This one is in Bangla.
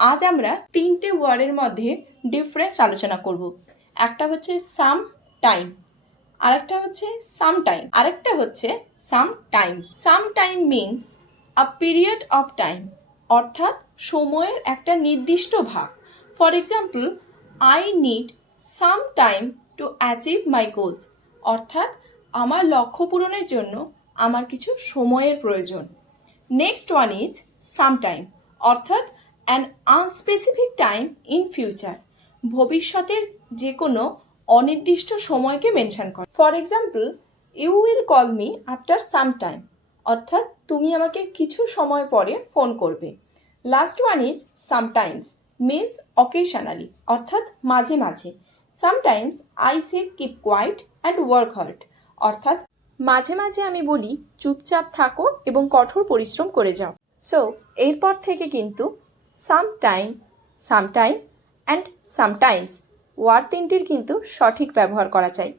আজ আমরা তিনটে ওয়ার্ডের মধ্যে ডিফারেন্স আলোচনা করব। একটা হচ্ছে সাম টাইম, আরেকটা হচ্ছে সাম টাইম, আরেকটা হচ্ছে sometimes. Some time means a period of time, অর্থাৎ সময়ের একটা নির্দিষ্ট ভাগ। For example, I need some time to achieve my goals, অর্থাৎ আমার লক্ষ্য পূরণের জন্য আমার কিছু সময়ের প্রয়োজন। Next one is some time, অর্থাৎ an unspecific time in future, ভবিষ্যতের যে কোনো অনির্দিষ্ট সময়কে মেনশন করে। For example, you will call me after some time, অর্থাৎ তুমি আমাকে কিছু সময় পরে ফোন করবে। Last one is sometimes, means occasionally, অর্থাৎ মাঝে মাঝে। Sometimes I say keep quiet and work hard, অর্থাৎ মাঝে মাঝে আমি বলি চুপচাপ থাকো এবং কঠোর পরিশ্রম করে যাও। সো এরপর থেকে কিন্তু সামটাইম অ্যান্ড সামটাইমস ওয়ার্ড তিনটির কিন্তু সঠিক ব্যবহার করা চাই।